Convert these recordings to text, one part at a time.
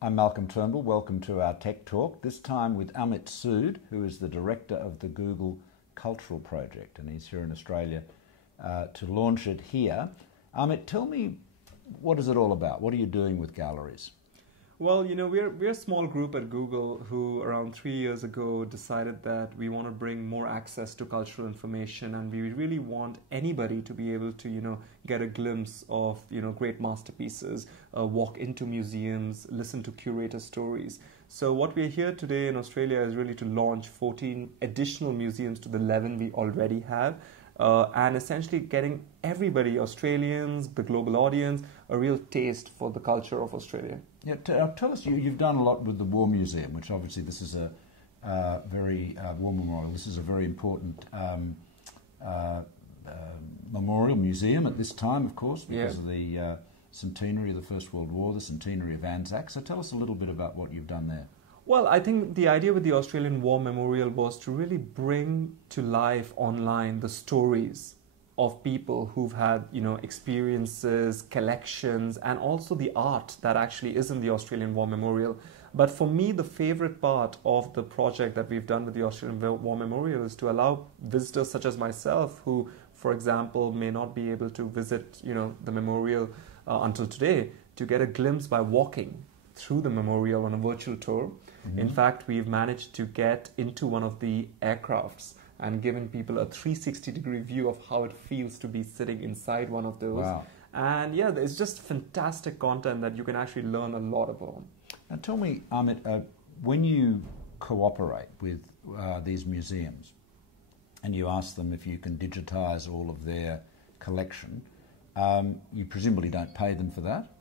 I'm Malcolm Turnbull. Welcome to our Tech Talk, this time with Amit Sood, who is the director of the Google Cultural Project, and he's here in Australia to launch it here. Amit, tell me, what is it all about? What are you doing with galleries? Well, we're a small group at Google who around 3 years ago decided that we want to bring more access to cultural information, and we really want anybody to be able to, get a glimpse of, great masterpieces, walk into museums, listen to curator stories. So what we're here today in Australia is really to launch 14 additional museums to the 11 we already have. And essentially getting everybody, Australians, the global audience, a real taste for the culture of Australia. Yeah, tell us, you've done a lot with the War Museum, which obviously this is a very War Memorial. This is a very important memorial museum at this time, of course, because of the centenary of the First World War, the centenary of Anzac. So tell us a little bit about what you've done there. Well, I think the idea with the Australian War Memorial was to really bring to life online the stories of people who've had, experiences, collections, and also the art that actually is in the Australian War Memorial. But for me, the favorite part of the project that we've done with the Australian War Memorial is to allow visitors such as myself who, for example, may not be able to visit, the memorial until today, to get a glimpse by walking through the memorial on a virtual tour. Mm-hmm. In fact, we've managed to get into one of the aircrafts and given people a 360-degree view of how it feels to be sitting inside one of those. Wow. And yeah, it's just fantastic content that you can actually learn a lot about. Now tell me, Amit, when you cooperate with these museums and you ask them if you can digitise all of their collection, you presumably don't pay them for that?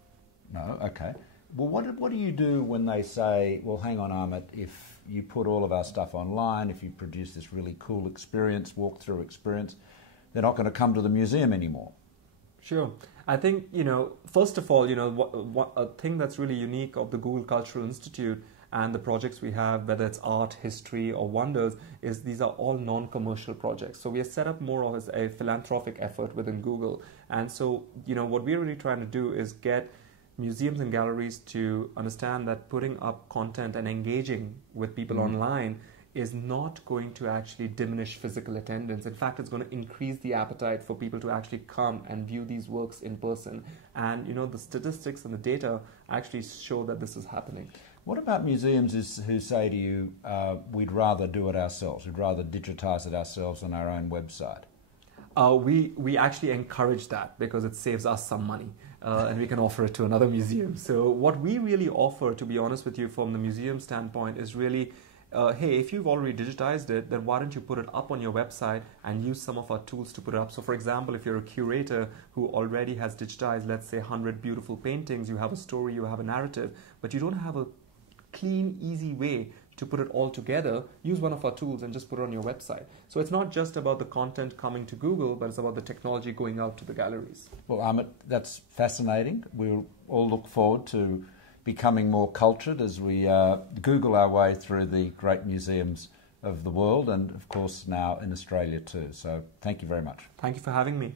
No? Okay. Well, what do you do when they say, well, hang on, Amit, if you put all of our stuff online, if you produce this really cool experience, walk-through experience, they're not going to come to the museum anymore? Sure. I think, first of all, a thing that's really unique of the Google Cultural Institute and the projects we have, whether it's art, history, or wonders, is these are all non-commercial projects. So we are set up more as a philanthropic effort within Google. And so, what we're really trying to do is get museums and galleries to understand that putting up content and engaging with people online is not going to actually diminish physical attendance. In fact, it's going to increase the appetite for people to actually come and view these works in person. And, the statistics and the data actually show that this is happening. What about museums who say to you, we'd rather do it ourselves, we'd rather digitise it ourselves on our own website? We actually encourage that because it saves us some money and we can offer it to another museum. So what we really offer, to be honest with you, from the museum standpoint is really, hey, if you've already digitized it, then why don't you put it up on your website and use some of our tools to put it up. So for example, if you're a curator who already has digitized, let's say 100 beautiful paintings, you have a story, you have a narrative, but you don't have a clean, easy way to put it all together, use one of our tools and just put it on your website. So it's not just about the content coming to Google, but it's about the technology going out to the galleries. Well, Amit, that's fascinating. We'll all look forward to becoming more cultured as we Google our way through the great museums of the world and, of course, now in Australia too. So thank you very much. Thank you for having me.